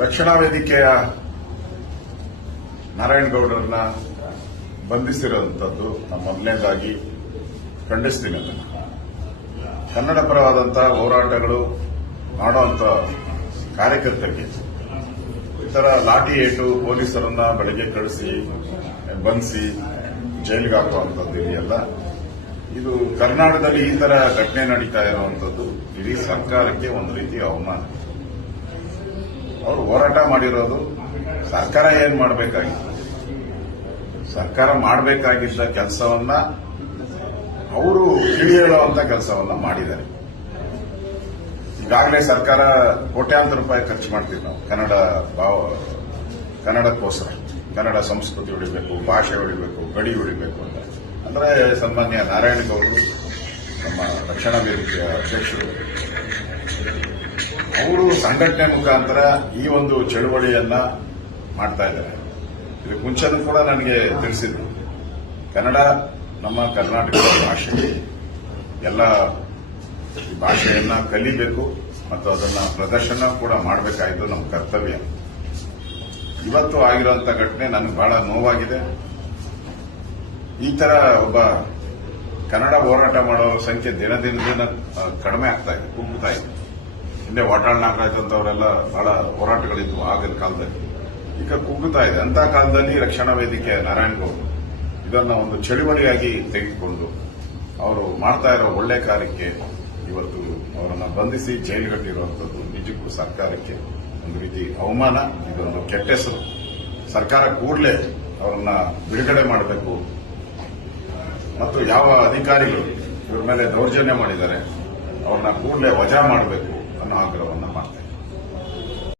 ರಕ್ಷಣಾ ವೇದಿಕೆಯ ನಾರಾಯಣಗೌಡರನ್ನ ಬಂಧಿಸಿರುವಂತದ್ದು ನಮ್ಮ ಮೊದಲನೇದಾಗಿ ಖಂಡಿಸ್ತೀನಿ. ಅದನ್ನು ಕನ್ನಡ ಪರವಾದಂತಹ ಹೋರಾಟಗಳು ಮಾಡುವಂತ ಕಾರ್ಯಕರ್ತರಿಗೆ ಈ ತರ ಲಾಠಿ ಏಟು ಪೊಲೀಸರನ್ನ ಬೆಳಗ್ಗೆ ಕಳಿಸಿ ಬಂಧಿಸಿ ಜೈಲಿಗೆ ಹಾಕುವಂಥದ್ದು ಇದೆಯಲ್ಲ, ಇದು ಕರ್ನಾಟಕದಲ್ಲಿ ಈ ತರ ಘಟನೆ ನಡೀತಾ ಇರುವಂತದ್ದು ಇಡೀ ಸರ್ಕಾರಕ್ಕೆ ಒಂದು ರೀತಿ ಅವಮಾನ. ಅವರು ಹೋರಾಟ ಮಾಡಿರೋದು ಸರ್ಕಾರ ಏನ್ ಮಾಡಬೇಕಾಗಿತ್ತು, ಸರ್ಕಾರ ಮಾಡಬೇಕಾಗಿದ್ದ ಕೆಲಸವನ್ನ ಅವರು ತಿಳಿ ಹೇಳುವಂತ ಕೆಲಸವನ್ನ ಮಾಡಿದ್ದಾರೆ. ಈಗಾಗಲೇ ಸರ್ಕಾರ ಕೋಟ್ಯಾಂತರ ರೂಪಾಯಿ ಖರ್ಚು ಮಾಡ್ತೀವಿ ನಾವು ಕನ್ನಡಕ್ಕೋಸ್ಕರ. ಕನ್ನಡ ಸಂಸ್ಕೃತಿ ಉಳಿಬೇಕು, ಭಾಷೆ ಉಳಿಬೇಕು, ಗಡಿ ಉಳಿಬೇಕು ಅಂತ. ಅಂದ್ರೆ ಸನ್ಮಾನ್ಯ ನಾರಾಯಣಗೌಡರು, ನಮ್ಮ ರಕ್ಷಣಾ ವೇದಿಕೆಯ ಅಧ್ಯಕ್ಷರು, ಅವರು ಸಂಘಟನೆ ಮುಖಾಂತರ ಈ ಒಂದು ಚಳುವಳಿಯನ್ನ ಮಾಡ್ತಾ ಇದ್ದಾರೆ. ಇದಕ್ಕೆ ಮುಂಚೆನೂ ಕೂಡ ನನಗೆ ತಿಳಿಸಿದ್ರು, ಕನ್ನಡ ನಮ್ಮ ಕರ್ನಾಟಕದ ಭಾಷೆ, ಎಲ್ಲ ಭಾಷೆಯನ್ನ ಕಲಿಬೇಕು ಮತ್ತು ಅದನ್ನ ಪ್ರದರ್ಶನ ಕೂಡ ಮಾಡಬೇಕಾಯಿತು ನಮ್ಮ ಕರ್ತವ್ಯ. ಇವತ್ತು ಆಗಿರುವಂತಹ ಘಟನೆ ನನಗೆ ಬಹಳ ನೋವಾಗಿದೆ. ಈ ತರ ಒಬ್ಬ ಕನ್ನಡ ಹೋರಾಟ ಮಾಡೋರ ಸಂಖ್ಯೆ ದಿನ ಕಡಿಮೆ ಆಗ್ತಾ ಇದೆ, ಕುಗ್ಗುತ್ತಾ ಇದೆ. ಹಿಂದೆ ವಾಟಾಳ್ ನಾಗರಾಜ್ ಅಂತವರೆಲ್ಲ ಬಹಳ ಹೋರಾಟಗಳಿದ್ವು ಆಗಿನ ಕಾಲದಲ್ಲಿ, ಈಗ ಕುಗ್ಗುತ್ತಾ ಇದೆ. ಅಂತ ಕಾಲದಲ್ಲಿ ರಕ್ಷಣಾ ವೇದಿಕೆ ನಾರಾಯಣಗೌಡರು ಇದನ್ನ ಒಂದು ಚಳುವಳಿಯಾಗಿ ತೆಗೆದುಕೊಂಡು ಅವರು ಮಾಡ್ತಾ ಇರೋ ಒಳ್ಳೆ ಕಾರ್ಯಕ್ಕೆ ಇವತ್ತು ಅವರನ್ನ ಬಂಧಿಸಿ ಜೈಲಿಗಟ್ಟಿರುವಂತದ್ದು ನಿಜಕ್ಕೂ ಸರ್ಕಾರಕ್ಕೆ ಒಂದು ರೀತಿ ಅವಮಾನ. ಇದೊಂದು ಕೆಟ್ಟ ಹೆಸರು. ಸರ್ಕಾರ ಕೂಡಲೇ ಅವರನ್ನ ಬಿಡುಗಡೆ ಮಾಡಬೇಕು ಮತ್ತು ಯಾವ ಅಧಿಕಾರಿಗಳು ಇವ್ರ ಮೇಲೆ ದೌರ್ಜನ್ಯ ಮಾಡಿದ್ದಾರೆ ಅವ್ರನ್ನ ಕೂಡಲೇ ವಜಾ ಮಾಡಬೇಕು ಅನ್ನೋ ಆಗ್ರಹವನ್ನ ಮಾಡ್ತಾರೆ.